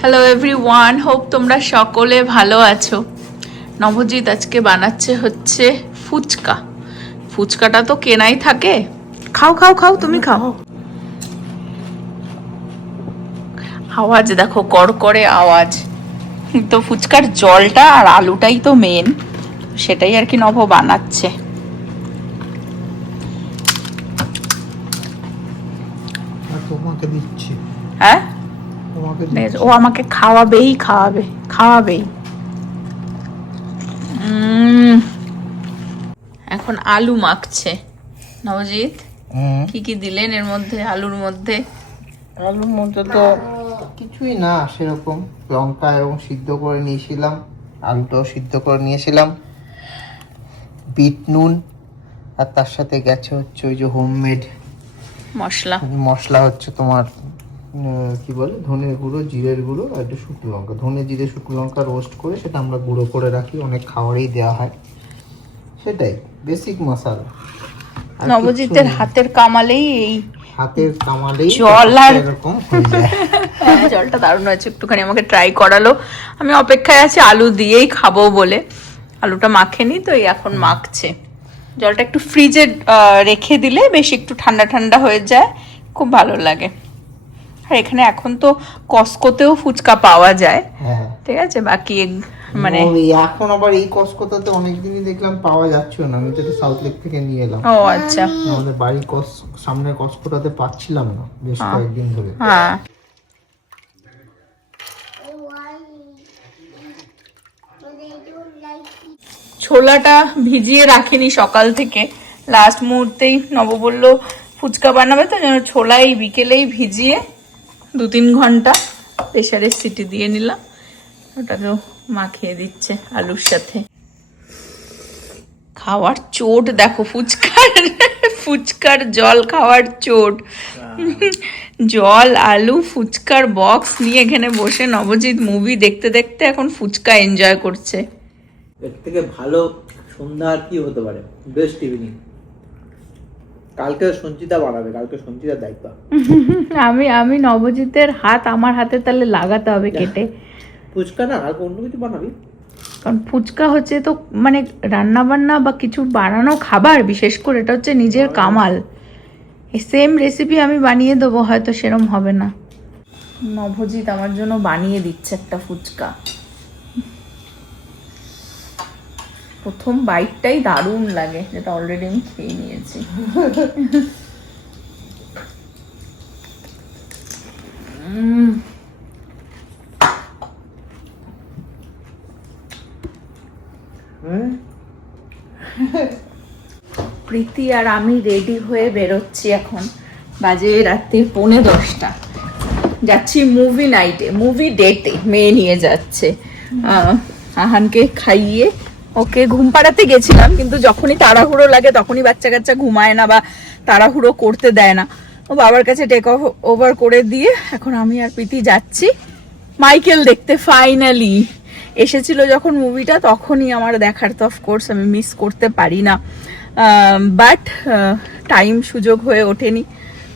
Hello everyone, hope তোমরা সকলে ভালো আছো। নবজিৎ আজকে বানাচ্ছে হচ্ছে ফুচকা। ফুচকাটা তো কেনাই থাকে। খাও খাও খাও, তুমি খাও। আওয়াজ দেখো, কড়কড়ে আওয়াজ। তো ফুচকার জলটা আর আলুটাই তো মেন, সেটাই আর কি নব বানাচ্ছে। তোমাকে দিচ্ছি। হ্যাঁ, তোমাকে ও আমাকে খাওয়াবেই খাওয়াবে খাওয়াবেই। এখন আলু মাখছে নবজিৎ। কি কি দিলেন এর মধ্যে? আলুর মধ্যে তো কিছুই না, সেরকম লঙ্কা এবং সিদ্ধ করে নিয়েছিলাম, আলুটাও সিদ্ধ করে নিয়েছিলাম, বিট নুন, আর তার সাথে গেছে হচ্ছে ওই যে হোমমেড মশলা হচ্ছে তোমার কি বলে, ধনে গুঁড়ো, জিরের গুঁড়ো আর একটু শুকনো লঙ্কা। ধনে জিরে শুকনো লঙ্কা রোস্ট করে সেটা আমরা গুঁড়ো করে রাখি, অনেক খাবারেই দেওয়া হয়, সেটাই বেসিক মশলা। নবজিতের হাতের কামালেই এই জল আর এরকম হয়ে যায়। জলটা দারুণ হয়েছে, একটুখানি আমাকে ট্রাই করালো। আমি অপেক্ষায় আছি আলু দিয়েই খাবো বলে। আলুটা মাখেনি তো, এই এখন মাখছে। জলটা একটু ফ্রিজে রেখে দিলে বেশ একটু ঠান্ডা ঠান্ডা হয়ে যায়, খুব ভালো লাগে। আর এখানে এখন তো কসকোতেও ফুচকা পাওয়া যায়, ঠিক আছে। বাকি মানে এখন আবার এই কসকোটাতে অনেকদিনই দেখলাম পাওয়া যাচ্ছে না। আমি তো সাউথ লেক থেকে নিয়ে এলাম। ও আচ্ছা, আমাদের বাড়ির সামনে কসকোটাতে পাচ্ছিলাম না বেশ কয়েকদিন ধরে। হ্যাঁ, ছোলাটা ভিজিয়ে রাখিনি সকাল থেকে, লাস্ট মুহূর্তেই নব বলল ফুচকা বানাবে, তো যেন ছোলাই বিকেলেই ভিজিয়ে 2-3 ঘন্টা প্রেসারের সিটি দিয়ে নিলাম। ওটাকেও মাখিয়ে দিচ্ছে আলুর সাথে। খাওয়ার চোট দেখো ফুচকার জল খাওয়ার চোট। জল, আলু, ফুচকার বক্স নিয়ে এখানে বসে নবজিৎ মুভি দেখতে দেখতে এখন ফুচকা এনজয় করছে। এর থেকে ভালো সন্ধ্যা আর কি হতে পারে? Best evening. কালকে সঞ্চিতা বানাবে, কালকে সঞ্চিতার দায়িত্ব। আমি নবজিতের হাত আমার হাতে তাহলে লাগাতে হবে কেটে। ফুচকা না, আর অন্য কিছু বানাবি? কারণ ফুচকা হচ্ছে তো মানে রান্না বান্না বা কিছু বানানো খাবার, বিশেষ করে এটা হচ্ছে নিজের কামাল। এই সেম রেসিপি আমি বানিয়ে দেবো, হয়তো সেরম হবে না। নবজিৎ আমার জন্য বানিয়ে দিচ্ছে একটা ফুচকা। প্রথম বাইটটাই দারুণ লাগে, যেটা অলরেডি আমি খেয়ে নিয়েছি। প্রীতি আর আমি রেডি হয়ে বেরোচ্ছি এখন। বাজে রাত্রি 9:45। যাচ্ছি মুভি নাইটে, মুভি ডেটে। মেয়ে নিয়ে যাচ্ছে। আহানকে খাইয়ে ওকে ঘুম পাড়াতে গেছিলাম, কিন্তু যখনই তাড়াহুড়ো লাগে তখনই বাচ্চা কাচ্চা ঘুমায় না বা তাড়াহুড়ো করতে দেয় না। ও বাবার কাছে টেক ওভার করে দিয়ে এখন আমি আর প্রীতি যাচ্ছি মাইকেল দেখতে। ফাইনালি এসেছিল যখন মুভিটা, তখনই আমার দেখার তো অফকোর্স আমি মিস করতে পারি না। বাট টাইম সুযোগ হয়ে ওঠেনি,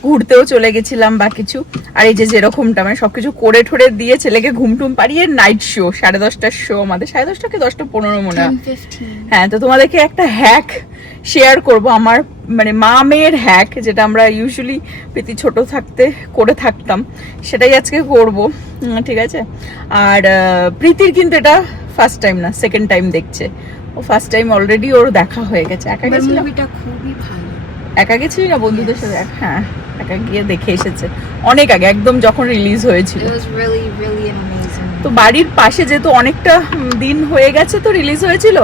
ঘুরতেও চলে গেছিলাম বা কিছু। আর এই যে যেরকমটা মানে সবকিছু করে ঠোরে দিয়ে ছেলেকে ঘুমটুম পাড়িয়ে নাইট শো, 10:30টার শো আমাদের, 10:30 কি 10:15 মনে হয়। হ্যাঁ, তো তোমাদেরকে একটা হ্যাক শেয়ার করব, আমার মানে মা মেয়ের হ্যাক, যেটা আমরা ইউজুয়ালি প্রীতি ছোট থাকতে করে থাকতাম, সেটাই আজকে করব, ঠিক আছে। আর প্রীতির কিন্তু এটা ফার্স্ট টাইম না, সেকেন্ড টাইম দেখছে। ও ফার্স্ট টাইম অলরেডি ওর দেখা হয়ে গেছে। একা গেছিলাম, খুবই ভালো। একা গেছিলি না বন্ধুদের সাথে? হ্যাঁ, একা গিয়ে দেখে এসেছে অনেক আগে, একদম যখন রিলিজ হয়েছিল। তো বাড়ির পাশে যেহেতু অনেকটা দিন হয়ে গেছে তো রিলিজ হয়েছিল,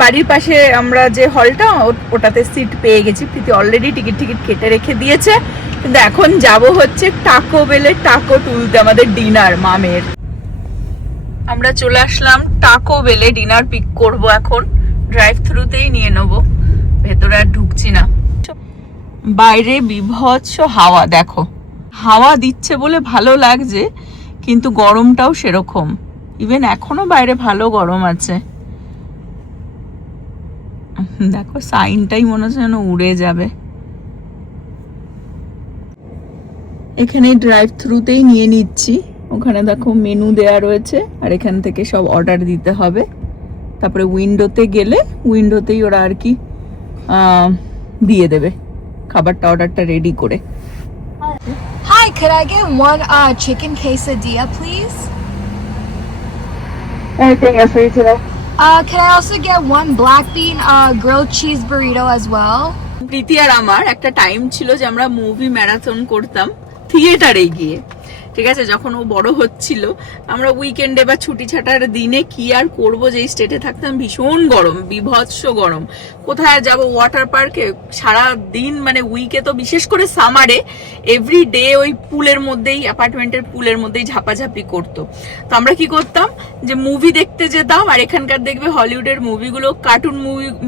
বাড়ির পাশে আমরা যে হলটা ওটাতে সিট পেয়ে গেছি। প্রীতি অলরেডি টিকিট কেটে রেখে দিয়েছে, কিন্তু এখন যাব হচ্ছে টাকো বেলে টাকো তুলতে, আমাদের ডিনার মামের। আমরা চলে আসলাম টাকো বেলে, ডিনার পিক করব এখন। ড্রাইভ থ্রুতেই নিয়ে নেবো, ভেতরে আর ঢুকছি না। বাইরে বিভৎস হাওয়া দেখো, হাওয়া দিচ্ছে বলে ভালো লাগছে, কিন্তু গরমটাও সেরকম। ইভেন এখনো বাইরে ভালো গরম আছে। দেখো সাইনটাই মনে হচ্ছে যেন উড়ে যাবে। এখানে ড্রাইভ থ্রুতেই নিয়ে নিচ্ছি, ওখানে দেখো মেনু দেয়া রয়েছে, আর এখান থেকে সব অর্ডার দিতে হবে। তারপরে উইন্ডোতে গেলে উইন্ডোতেই ওরা আর কি দিয়ে দেবে খাবারটা, অর্ডারটা রেডি করে। Hi, could I get one chicken quesadilla, please? Anything else for you today? Can I also get one black bean grilled cheese burrito as well? প্রীতি আর আমার একটা টাইম ছিল যে আমরা মুভি ম্যারাথন করতাম থিয়েটারে গিয়ে, ঠিক আছে, যখন ও বড় হচ্ছিল। আমরা উইকেন্ডে বা ছুটি ছাটার দিনে কি আর করবো, যে স্টেটে থাকতাম, ভীষণ গরম, বিভৎস গরম, কোথায় যাব, ওয়াটার পার্কে সারা দিন, মানে উইকে তো বিশেষ করে সামারে এভরি ডে ওই পুলের মধ্যেই, অ্যাপার্টমেন্টের পুলের মধ্যেই ঝাপাঝাপি করতো। তো আমরা কি করতাম, যে মুভি দেখতে যেতাম। আর এখানকার দেখবে হলিউডের মুভিগুলো, কার্টুন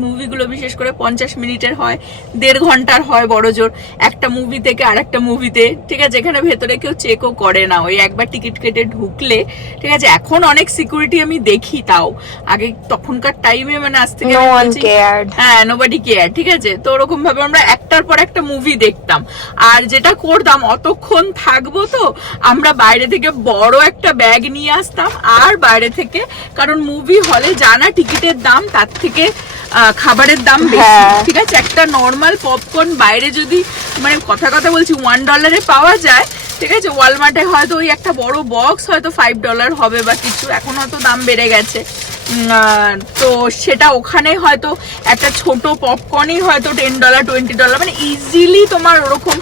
মুভিগুলো বিশেষ করে 50 মিনিটের হয়, 1.5 ঘন্টার হয় বড় জোর, একটা মুভি থেকে আর একটা মুভিতে, ঠিক আছে। এখানে ভেতরে কেউ চেকও করে না, ওই একবার টিকিট কেটে ঢুকলে, ঠিক আছে। এখন অনেক সিকিউরিটি আমি দেখি, তাও আগে তখনকার টাইমে, মানে আজ থেকে হ্যাঁ নোবডি কেয়ার, ঠিক আছে। তো ওরকম ভাবে আমরা একটার পর একটা মুভি দেখতাম। আর যেটা করতাম, অতক্ষণ থাকবো তো আমরা বাইরে থেকে বড় একটা ব্যাগ নিয়ে আসতাম, আর বাইরে থেকে, কারণ মুভি হলে জানা টিকিটের দাম তার থেকে খাবারের দাম বেশি, ঠিক আছে। একটা নর্মাল পপকর্ন বাইরে যদি, মানে কথা বলছি, $1 পাওয়া যায়, ঠিক আছে। ওয়ালমার্টে হয়তো ওই একটা বড় বক্স হয়তো $5 হবে বা কিছু, এখন হয়তো দাম বেড়ে গেছে। তো সেটা ওখানে হয়তো একটা ছোট পপকর্নই হয়তো $10 $20, মানে ইজিলি তোমার ওরকম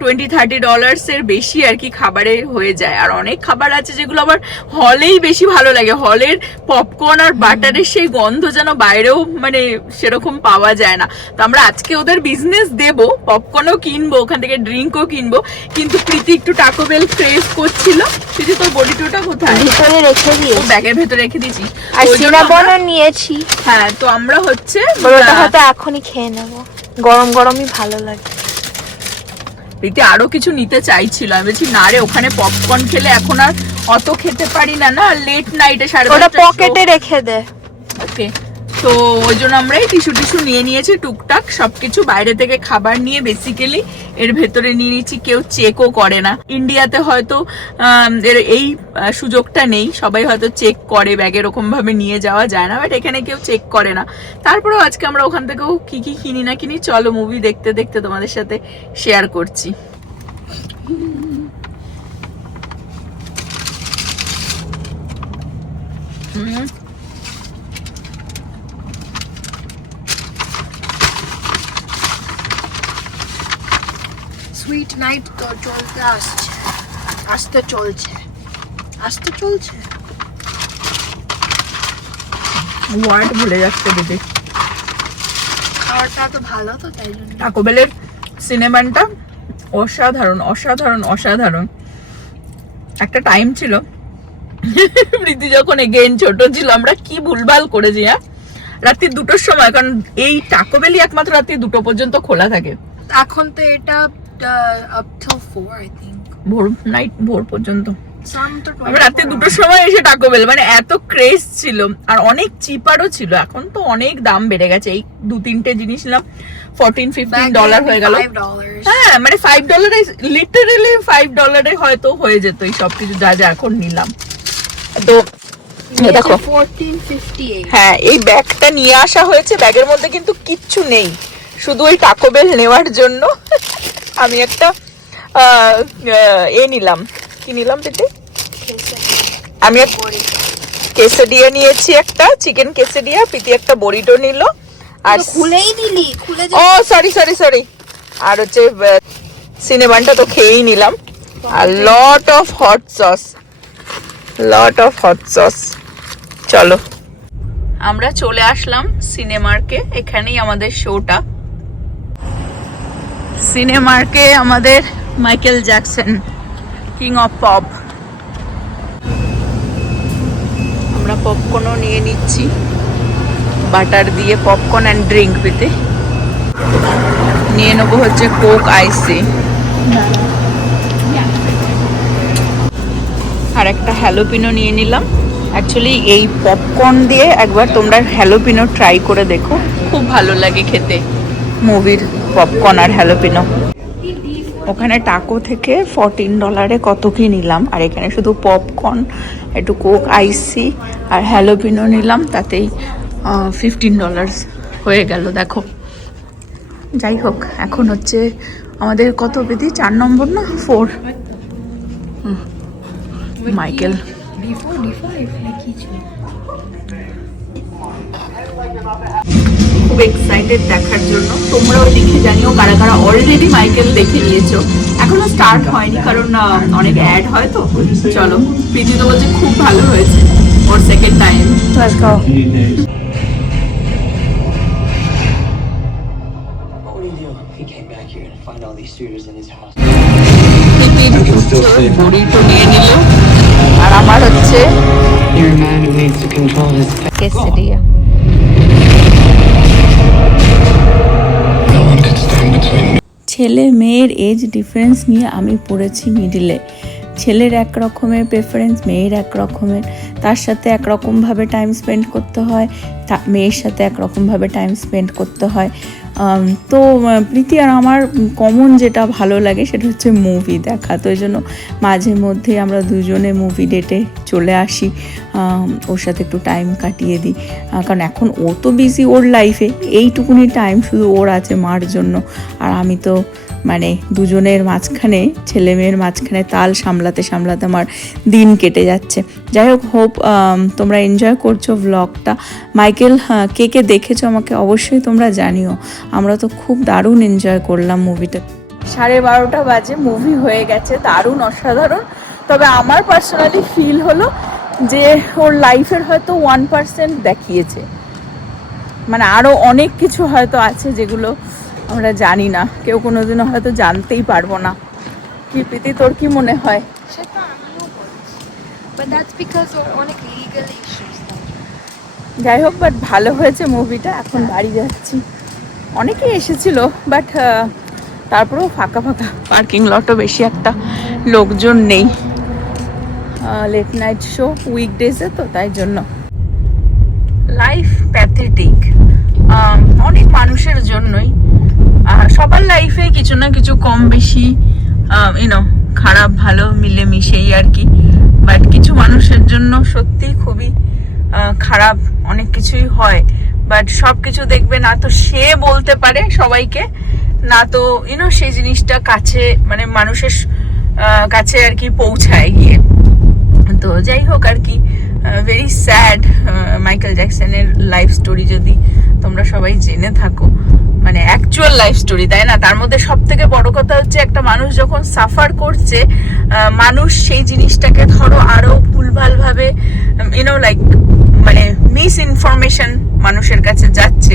$20-30 এর বেশি আর কি খাবারে হয়ে যায়। আর অনেক খাবার আছে যেগুলো আবার হলেই বেশি ভালো লাগে, হলের পপকর্ন আর বাটারের সেই গন্ধ যেন বাইরেও মানে সেরকম পাওয়া যায় না। তো আমরা আজকে ওদের বিজনেস দেবো, পপকর্নও কিনবো, ওখান থেকে ড্রিঙ্কও কিনবো। কিন্তু প্রীতি একটু টাকো বেল ক্রেভ করছিল। প্রীতি, তোর বডিটোটা কোথায়? ভিতরে রেখে দিয়ে ব্যাগের ভেতরে রেখে দিয়েছি, আর সিনামনও নিয়েছি। হ্যাঁ, তো আমরা হচ্ছে ওটা হয়তো এখনই খেয়ে নেব, গরম গরমই ভালো লাগে। প্রীতি আরো কিছু নিতে চাইছিল, আমি বলছি না রে, ওখানে পপকর্ন খেলে এখন আর অত খেতে পারি না, না লেট নাইটে 5:30 ওটা পকেটে রেখে দে। ওকে, তো ওই জন্য আমরা এই টিস্যু নিয়ে নিয়েছি টুকটাক সবকিছু। বাইরে থেকে খাবার নিয়ে বেসিক্যালি এর ভেতরে নিয়ে নিয়েছি, কেউ চেকও করে না। ইন্ডিয়াতে হয়তো এই সুযোগটা নেই, সবাই হয়তো চেক করে, ব্যাগে এরকম ভাবে নিয়ে যাওয়া যায় না, বাট এখানে কেউ চেক করে না। তারপরেও আজকে আমরা ওখান থেকেও কি কি কিনি না কিনি, চলো মুভি দেখতে দেখতে তোমাদের সাথে শেয়ার করছি। সুইট নাইট তো চলতে আসতে চলছে। ওয়ার্ড ভুলে যাচ্ছে দিদি। খাবারটা তো ভালো, তো তাই জন্য। টাকো বেলের সিনেমাটা অসাধারণ অসাধারণ অসাধারণ। একটা টাইম ছিল প্রীতি যখন এগেইন ছোট ছিল, আমরা কি ভুলভাল করেছি। হ্যাঁ, রাত্রি 2টোর সময়, কারণ এই টাকো বেলই একমাত্র রাত্রি 2টো পর্যন্ত খোলা থাকে। এখন তো এটা up till 4 I think, ভোর পর্যন্ত। some তো আমরা রাত্রি 2টোর সময় এসে টাকো বেল, মানে এত ক্রেজ ছিল, আর অনেক চিপারও ছিল। এখন তো অনেক দাম বেড়ে গেছে, এই 2-3টে জিনিস নিলাম $14-15 হয়ে গেল। $5 হ্যাঁ, মানে $5 লিটারালি $5 হয়তো হয়ে যেত এই সবকিছু যা যা এখন নিলাম। তো দেখো 14.58। হ্যাঁ, এই ব্যাগটা নিয়ে আসা হয়েছে, ব্যাগের মধ্যে কিন্তু কিচ্ছু নেই, শুধু ওই টাকো বেল নেওয়ার জন্য আমি একটা নিলাম। কি নিলাম দিদি? আমি কেসাডিয়া নিয়েছি, একটা চিকেন কেসাডিয়া, প্রীতি একটা বড়িটো নিল, আর খুলেই দিলি, খুলে ও সরি, আর হচ্ছে সিনেমানটা তো খেয়েই নিলাম, আর লট অফ হট সস। চলো, আমরা চলে আসলাম সিনেমার্কে, এখানেই আমাদের শোটা। সিনেমার্কে আমাদের Michael Jackson, king of pop. আমরা পপকর্নও নিয়ে নিচ্ছি, বাটার দিয়ে পপকর্ন অ্যান্ড ড্রিঙ্ক পেতে নিয়ে নেবো হচ্ছে কোক আইসে, আর একটা হ্যালোপিনো নিয়ে নিলাম। অ্যাকচুয়ালি এই পপকর্ন দিয়ে একবার তোমরা হ্যালোপিনো ট্রাই করে দেখো, খুব ভালো লাগে খেতে, মুভির পপকর্ন আর হ্যালোপিনো। ওখানে টাকো থেকে $14 কত কি নিলাম, আর এখানে শুধু পপকর্ন, একটু কোক আইসি আর হ্যালোপিনো নিলাম, তাতেই $15 হয়ে গেল। দেখো, যাই হোক, এখন হচ্ছে আমাদের কত বেদি, 4 নম্বর না 4? মাইকেল খুব এক্সাইটেড দেখার জন্য। তোমরাও দেখে জানিও কারা কারা অলরেডি মাইকেল দেখে নিয়েছো। এখনো স্টার্ট হয়নি কারণ অনেক অ্যাড হয় তো। চলো, প্রীতি তো বলছে খুব ভালো হয়েছে, ওর সেকেন্ড টাইম। Let's go. বড়িটো নিয়ে নিল, আর আমার হচ্ছে কেসেরিয়া। ছেলে মেয়ের এজ ডিফারেন্স নিয়ে আমি পড়েছি মিডিলে। ছেলের এক রকমের প্রেফারেন্স, মেয়ের এক রকমের, তার সাথে একরকমভাবে টাইম স্পেন্ড করতে হয়, মেয়ের সাথে একরকমভাবে টাইম স্পেন্ড করতে হয়। তো প্রীতি আর আমার কমন যেটা ভালো লাগে সেটা হচ্ছে মুভি দেখা। তো এই জন্য মাঝে মধ্যে আমরা দুজনে মুভি ডেটে চলে আসি, ওর সাথে একটু টাইম কাটিয়ে দিই। কারণ এখন ও তো বিজি ওর লাইফে, এইটুকুনি টাইম শুধু ওর আছে মার জন্য। আর আমি তো মানে দুজনের মাঝখানে, ছেলে মেয়ের মাঝখানে তাল সামলাতে সামলাতে আমার দিন কেটে যাচ্ছে। যাই হোক, হোপ তোমরা এনজয় করছো ব্লগটা। মাইকেল কে কে দেখেছো আমাকে অবশ্যই তোমরা জানিও। আমরা তো খুব দারুণ এনজয় করলাম মুভিটা। 12:30 বাজে, মুভি হয়ে গেছে, দারুণ অসাধারণ। তবে আমার পার্সোনালি ফিল হলো যে ওর লাইফের হয়তো 1% দেখিয়েছে, মানে আরও অনেক কিছু হয়তো আছে যেগুলো আমরা জানি না, কেউ কোনোদিনও হয়তো জানতেই পারবো না। কি প্রীতি, তোর কি মনে হয়? সেটা আমিও বলছি, but that's because ওর অনেক legal issues থাকে। যাই হোক, বাট ভালো হয়েছে মুভিটা। এখন বাড়ি যাচ্ছি। অনেকেই এসেছিল, বাট তারপরেও ফাঁকা ফাঁকা, পার্কিং লটও বেশি একটা লোকজন নেই। লেট নাইট শো, উইকডেজে তো, তাই জন্য। লাইফ প্যাথেটিক অনেক মানুষের জন্যই। সবার লাইফে কিছু না কিছু কম বেশি খারাপ ভালো মিলেমিশেই আর কি। বাট কিছু মানুষের জন্য সত্যি খুবই খারাপ অনেক কিছুই হয়। বাট সব কিছু দেখবে না তো সে বলতে পারে সবাইকে, না তো সেই জিনিসটা কাছে, মানে মানুষের কাছে আর কি পৌঁছায় গিয়ে। তো যাই হোক আর কি, ভেরি স্যাড মাইকেল জ্যাকসনের লাইফ স্টোরি যদি তোমরা সবাই জেনে থাকো, মানে অ্যাকচুয়াল লাইফ স্টোরি, তাই না? তার মধ্যে সব থেকে বড় কথা হচ্ছে একটা মানুষ যখন সাফার করছে, মানুষ সেই জিনিসটাকে ধরো আরো ভুলভাল ভাবে লাইক মানে মিস ইনফরমেশন মানুষের কাছে যাচ্ছে,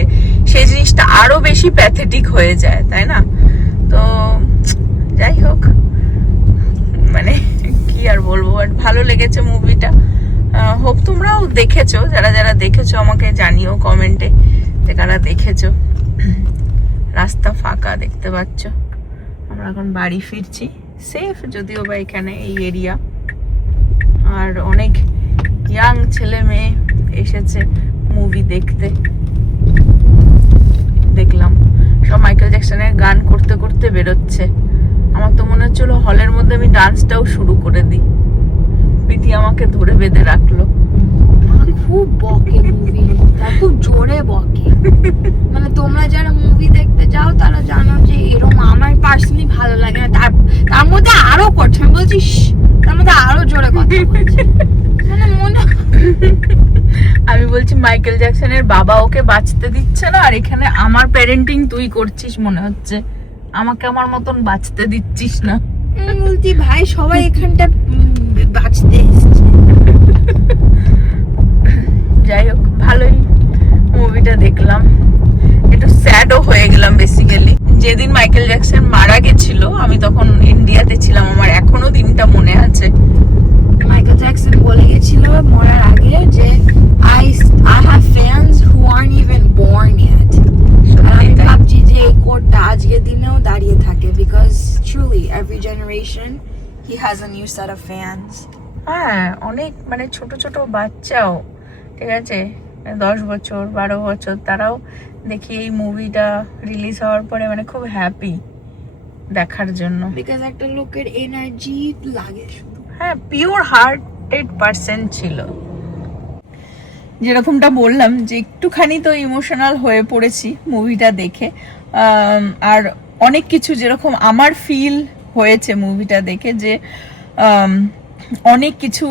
সেই জিনিসটা আরো বেশি প্যাথেটিক হয়ে যায়, তাই না? তো যাই হোক, মানে কি আর বলবো, বাট ভালো লেগেছে মুভিটা। হোপ তোমরাও দেখেছো, যারা যারা দেখেছো আমাকে জানিও কমেন্টে যে কারা দেখেছো। রাস্তা ফাঁকা দেখতে পাচ্ছ, আমরা এখন বাড়ি ফিরছি সেফ, যদিও বা এখানে এই এরিয়া। আর অনেক ইয়াং ছেলে মেয়ে এসেছে মুভি দেখতে, দেখলাম সব মাইকেল জ্যাকসনের গান করতে করতে বেরোচ্ছে। আমার তো মনে হচ্ছিল হলের মধ্যে আমি ডান্সটাও শুরু করে দিই। প্রীতি আমাকে ধরে বেঁধে রাখলো। খুব বকে মুভি, খুব জোরে বকে। মানে তোমরা যারা মুভি দেখতে যাও তারা জানো যে এরকম আমার পার্সোনালি ভালো লাগে না। তার মধ্যে আরো করছে, আমি বলছি তার মধ্যে আরো জোরে কথা বলছে। মানে মনে আমি বলছি মাইকেল জ্যাকসনের বাবা ওকে বাঁচতে দিচ্ছে না, আর এখানে আমার প্যারেন্টিং তুই করছিস মনে হচ্ছে, আমাকে আমার মতন বাঁচতে দিচ্ছিস না। বলছি ভাই সবাই এখানটা বাঁচতে এসেছে। যাই হোক, ভালোই মুভিটা দেখলাম, একটু স্যাডও হয়ে গেলাম বেসিক্যালি। যেদিন মাইকেল জ্যাকসন মারা গেছিল আমি তখন ইন্ডিয়াতে ছিলাম, আমার এখনো দিনটা মনে আছে। মাইকেল জ্যাকসন বলে গেছিল মরার আগে যে I have fans who aren't even born yet. আমি ভাবছি যে এই কোটটা আজকের দিনেও দাঁড়িয়ে থাকে, because truly every generation he has a new set of fans. হ্যাঁ, অনেক মানে ছোট ছোট বাচ্চাও, ঠিক আছে, 10 বছর 12 বছর, তারাও দেখি এই মুভিটা রিলিজ হওয়ার পরে মানে খুব হ্যাপি দেখার জন্য। বিকজ একটা লোকের এনার্জি লাগে শুধু। হ্যাঁ, পিওর হার্টেড পার্সন ছিল। যেরকমটা বললাম যে একটুখানি তো ইমোশনাল হয়ে পড়েছি মুভিটা দেখে। আর অনেক কিছু যেরকম আমার ফিল হয়েছে মুভিটা দেখে, যে অনেক কিছু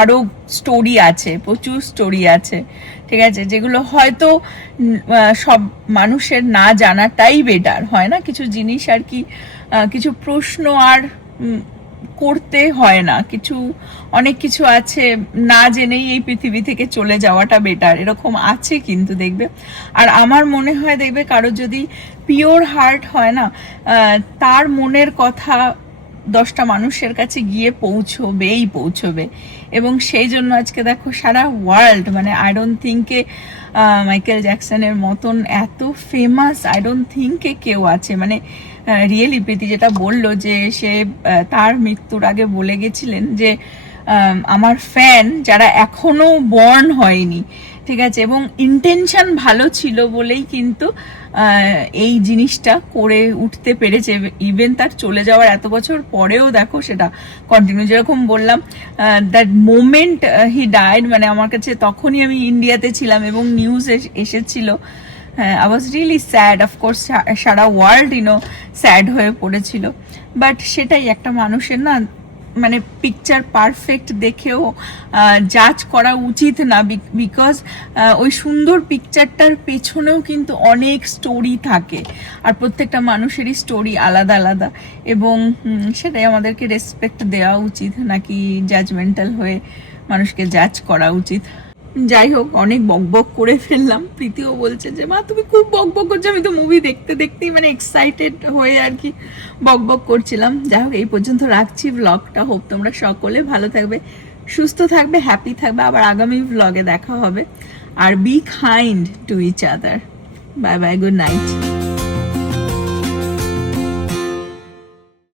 আরো স্টোরি আছে, প্রচুর স্টোরি আছে, ঠিক আছে, যেগুলো হয়তো সব মানুষের না জানাটাই বেটার হয় না, কিছু জিনিস আর কি, কিছু প্রশ্ন আর করতে হয় না, কিছু অনেক কিছু আছে না জেনেই এই পৃথিবী থেকে চলে যাওয়াটা বেটার, এরকম আছে কিন্তু দেখবে। আর আমার মনে হয় দেখবে কারো যদি পিওর হার্ট হয় না, তার মনের কথা 10টা মানুষের কাছে গিয়ে পৌঁছবে। এবং সেই জন্য আজকে দেখো সারা ওয়ার্ল্ড, মানে আই ডোন্ট থিঙ্কে মাইকেল জ্যাকসনের মতন এত ফেমাস আই ডোন্ট থিঙ্কে কেউ আছে। মানে রিয়েলি প্রীতি যেটা বললো যে সে তার মৃত্যুর আগে বলে গেছিলেন যে আমার ফ্যান যারা এখনো বর্ন হয়নি, ঠিক আছে, এবং ইন্টেনশন ভালো ছিল বলেই কিন্তু এই জিনিসটা করে উঠতে পেরেছে। ইভেন তার চলে যাওয়ার এত বছর পরেও দেখো সেটা কন্টিনিউ। যেরকম বললাম দ্যাট মোমেন্ট হি ডাইড, মানে আমার কাছে তখনই আমি ইন্ডিয়াতে ছিলাম এবং নিউজ এসেছিল। I was really sad, of course সারা ওয়ার্ল্ড স্যাড হয়ে পড়েছিল। বাট সেটাই একটা মানুষের না, মানে পিকচার পারফেক্ট দেখেও জাজ করা উচিত না, বিকজ ওই সুন্দর পিকচারটার পেছনেও কিন্তু অনেক স্টোরি থাকে, আর প্রত্যেকটা মানুষেরই স্টোরি আলাদা আলাদা, এবং সেটাই আমাদেরকে রেসপেক্ট দেওয়া উচিত, নাকি জাজমেন্টাল হয়ে মানুষকে জাজ করা উচিত। যাই হোক, অনেক বকবক করে ফেললাম। প্রীতিও বলছে যে মা তুমি খুব বকবক করছো, আমি তো মুভি দেখতে দেখতেই মানে এক্সাইটেড হয়ে আর কি বকবক করছিলাম। যাই হোক, এই পর্যন্ত রাখছি ব্লগটা। হোপ তোমরা সকলে ভালো থাকবে, সুস্থ থাকবে, হ্যাপি থাকবে। আবার আগামী ব্লগে দেখা হবে। আর be kind to each other. Bye bye, good night.